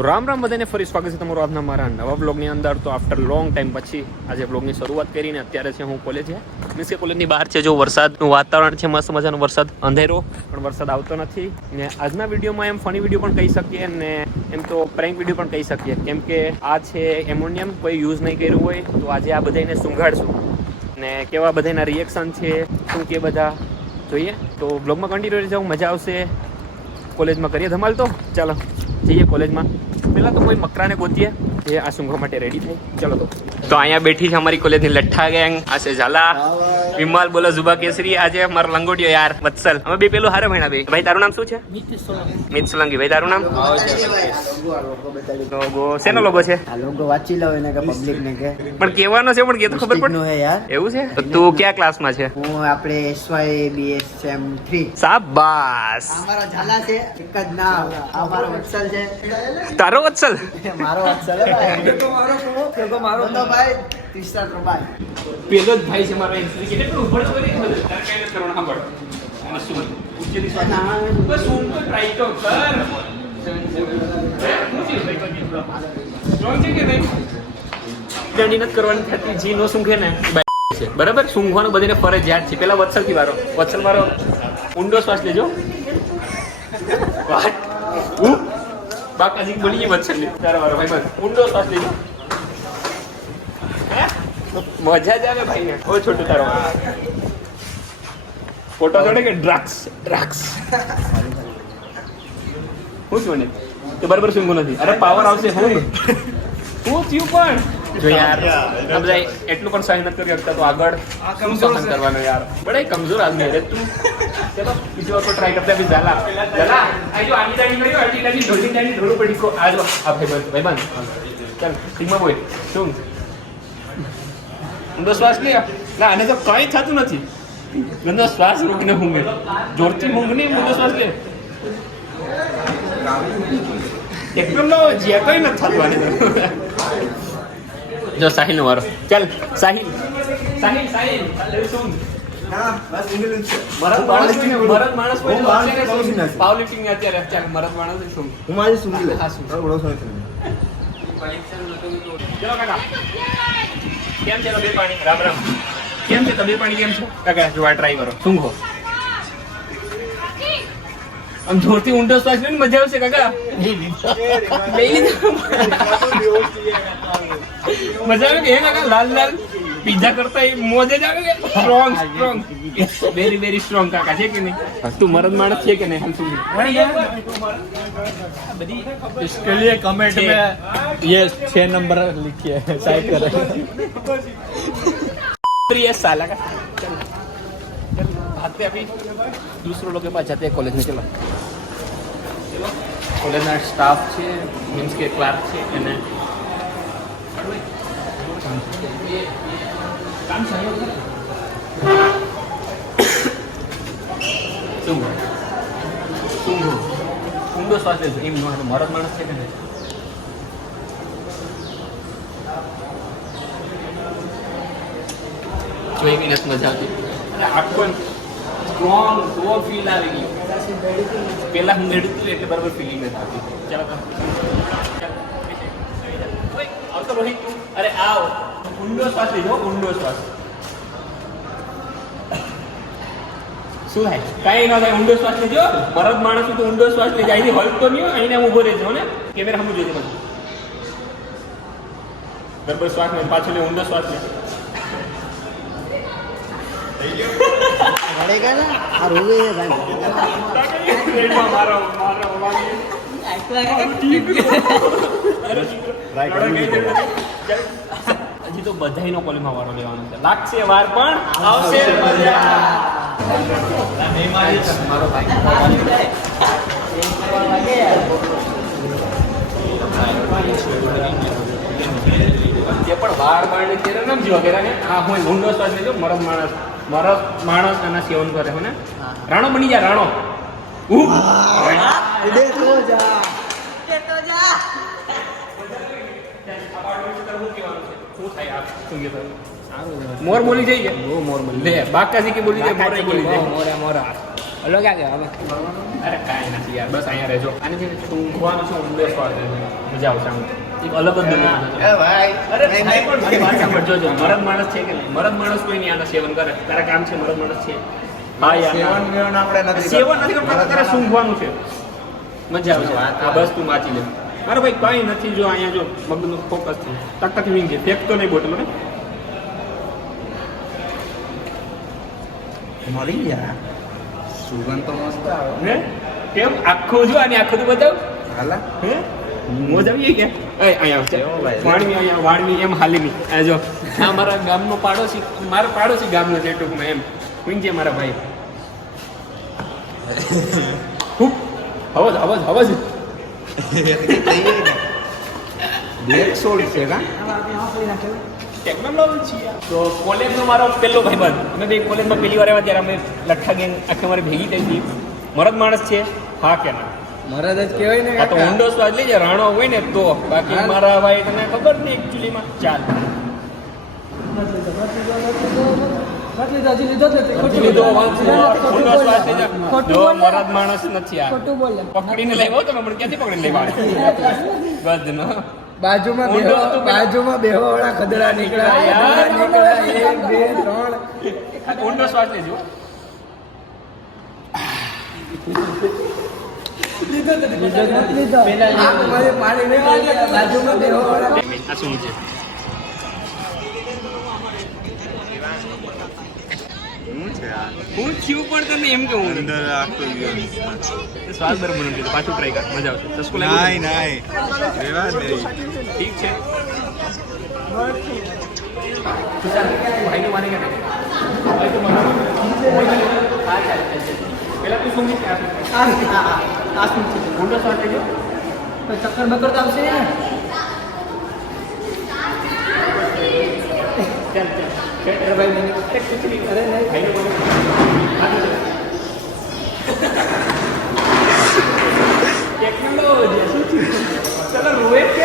તો રામ રામ બધાને ફરી સ્વાગત છે તમારું આજના મારા નવા બ્લોગની અંદર. તો આફ્ટર લોંગ ટાઈમ પછી આજે બ્લોગની શરૂઆત કરીને અત્યારે છે હું કોલેજે મીન્સ કે કોલેજની બહાર છે જો વરસાદનું વાતાવરણ છે, મસ્ત મજાનો વરસાદ અંધેરો, પણ વરસાદ આવતો નથી. ને આજના વિડીયોમાં એમ ફની વીડિયો પણ કહી શકીએ ને એમ તો પ્રેન્ક વીડિયો પણ કહી શકીએ. કેમ કે આ છે એમોનિયમ કોઈ યુઝ નહીં કર્યું હોય, તો આજે આ બધાને સૂંઘાડશું ને કેવા બધાના રિએક્શન છે, શું કે બધા, જોઈએ. તો બ્લોગમાં કન્ટિન્યુ રહી જાઉં મજા આવશે. કોલેજમાં કરીએ ધમાલ તો? ચાલો, જઈએ કોલેજમાં પહેલાં તો કોઈ મકરાને ગોતીએ. એ આ સૂંઘવા માટે રેડી થાય. ચલો તો. તો અહીંયા બેઠી છે અમારી કોલેજની લઠ્ઠા ગેંગ આ છે ઝાલા. વિમલ બોલો ઝુબા કેસરી. આજે મારો લંગોટિયો યાર વત્સલ અમે બે પેલું હારે મહિના ભાઈ ભાઈ તારું નામ શું છે? મિત સોલંકી. ભાઈ તારું નામ? લોગો. શેનો લોગો છે? આ લોગો વાંચી લો એને કે પબ્લિક ને કે. પણ કેવાનો છે પણ કે તો ખબર પડે હે યાર. એવું છે? તો તું કયા ક્લાસમાં છે? હું આપણે એસવાય બીએસ સેમ 3 સાબાસ અમારો ઝાલા છે. એક જ નામ અમારો વત્સલ છે. તારો વત્સલ મારો વત્સલ મારો તો મારો તો ભાઈ. પ્રભાત પેલો જ ભાઈ છે મારો એન્ટ્રી કે ઉભર તો કરી બધું તારે કઈ નથી કરવાનું સાંભળ. અને શું? ઉચ્ચેથી શ્વાસ બસ હું. તો ટ્રાય તો કર. હે? શું થયું? Strong છે કે નહીં? દાંડી નથી કરવાની થતી જી નો સૂંઘે ને. છે. બરાબર? સૂંઘવાનું બધીને ફરજિયાત છે. પેલા વત્સલથી વારો. વત્સલ મારો ઊંડો શ્વાસ લેજો. વાત બાકાજી બોલી ગઈ વત્સલની તારો વારો. ભાઈ બસ. ઊંડો શ્વાસ લેજો? મજા જ આવે ભાઈ. ઓ છોટું તારો ફોટો જોડે કે ડ્રગ્સ? ડ્રગ્સ. હું છું ને? તો બરાબર સૂંઘું નથી. અરે પાવર આવશે હું હું થયું પણ. જો યાર બધા એટલું પણ સહન નથી કરી શકતા તો આગળ શું સહન કરવાનો યાર? બડા કમજોર આદમી અરે તું ચલો બીજી વાર ટ્રાય કરતા બી ઝાલા. ઝાલા. આ જો આની દાડી કર્યો આટલી દાડી ઢોલી દાડી ઢોલું પડી. કો આ જો આ ભાઈ બંધ ભાઈ બંધ. ચાલ સીમા બોય શું? ઊંડો શ્વાસ લે ના આને તો કંઈ થતું નથી. ગંદો શ્વાસ રોકીને ઊંઘે જોરથી ઊંઘ નહીં ઊંડો શ્વાસ લે એકદમ ન જે કંઈ નથી થતું આને જો સાહિલ નો વારો. ચાલ સાહિલ. સાહિલ સાહિલ. માણસ કેમ છે તબે પાણી કેમ છે. કાકા જો આ ટ્રાય કરો. સુંઘો આમ જોરથી ઊંડો શ્વાસ લઈને મજા આવશે કાકા મજા આવે કે કાકા? લાલ લાલ. પિઝા કરતા એ મોજે જ આવે કે? Strong strong very very strong કાકા છે કે નહીં? તું મરદ માણસ છે કે નહીં? હાલ તું બધી કમેન્ટ लिए कमेंट छः। में ये छह नंबर लिखिए टाइप करें प्रिय साला का चल चल भागते अभी दूसरों लोग के पास जाते हैं कॉलेज में चलो કોલેજના સ્ટાફ છે મીન્સ કે ક્લાર્ક છે એને કામ સહયોગ કરે. શું શું ઊંડો શ્વાસ લેજો એમ ન હાલે. મરદ માણસ છે કે નહીં જોઈ બી નથી મજા આવતી આખો સ્ટ્રોંગ સો ફીલ આવી ગયો. પેલા હું મેળવું એટલે બરાબર ફિલિંગ નથી આવતી. ચાલો અરે, આવ. ઊંડો શ્વાસ લીધો, ઊંડો શ્વાસ. શું થાય? કાંઈ ન થાય, ઊંડો શ્વાસ લેજો મરદ માણસ તો ઊંડો શ્વાસ લેજો. અહીંથી હલતો નહીં હોય, અહીંને આમ ઊભો રહેજો ને. કેમેરા સમજો જોજો બધું બરાબર શ્વાસ ને પાછળ ઊંડો શ્વાસ લે. મળેગા ને આ રોવે છે ભાઈ હજી તો બધાયનો કોલેજમાં વારો લેવાનો છે. લાગશે વાર પણ આવશે ભાઈ જે પણ વાર બારણે ત્યારે જીવા વગેરે ને આ હું ઊંડો શ્વાસ લેજો મરમ માણસ. મરદ માણસ આના સેવન કરે હો ને? રાણો બની જા રાણો. ઉડે તો જા મોર બોલી જઈએ બહુ મોર બોલી લે બાકાજી કે બોલી જાય મોરે બોલી જાય. મોરા મોરા. હલો ક્યાં ગયા હવે? અરે કાંઈ નથી યાર બસ અહીંયા રહેજો. જે ઊંઘવાનું છે ઊંઘે સ્વાદ મજા આવશે આમ. એક અલગ જ દુનિયા અરે ભાઈ પણ મારી વાત સાંભળજો જો મરદ માણસ છે કે મરદ માણસ કોઈ નહીં આના સેવન કરે. તારા કામ છે મરદ માણસ છે. હા યાર સેવન આપણે નથી સેવન નથી કરતા તારે સૂંઘવાનું છે. મજા આવશે આ બસ તું વાંચી લે. અરે ભાઈ કઈ નથી જો અહીંયા જો મગનું ફોકસ છે. ટક ટક વીંગે ફેંકતો નહીં બોટલ ને મળી ગયા. સુગંધ તો મસ્ત આવે. ને કેમ? આખું જો આની આખું તું બતાવ? હાલા. હે? મોજ આવી કે? અહીંયા એમ હાલીની આ જો. આ મારા ગામનો પાડોશી મારા પાડોશી ગામનો છે ટૂંકમાં એમ કુંજે મારા ભાઈ? ખૂબ બ્લેક છે કા ટેકનોલોજી તો કોલેજનો મારો પહેલો ભાઈબંધ. અમે બે કોલેજમાં પહેલી વાર આવ્યા ત્યારે અમે લઠ્ઠા ગેંગ આખી અમારી ભેગી થઈ હતી. મરદ માણસ છે. હા કે ના? મરદ જ કહેવાય ને આ તો ઊંડો સ્વાદ લઈ જાય રાણો હોય ને તો. બાકી મારા ભાઈ તને ખબર નહીં ચાલ. પકડીને લાવ્યા ગજનો બાજુમાં બાજુમાં બેહવા વાળા ખદડા નીકળ્યા. નીકળ્યા એક બે ત્રણ. ઊંડો શ્વાસ લેજો હું થયું પણ તને એમ સ્વાદ બરોબર નથી પાછું ટ્રાય મજા આવશે ચસ્કો લાગ્યો ઠીક છે કે. હા, કે આ શું? આ શું છે? ઊંડો શ્વાસ લેજો. ચક્કર બક્કર તો આવશે ને ચાલ, ચાલ. ખેડ. અરે ભાઈ મને એક કુછ નહીં. અરે નહીં ભાઈને માને. હા, ચાલે. ટેકનોલોજી શું થયું? ચાલો રોવે કે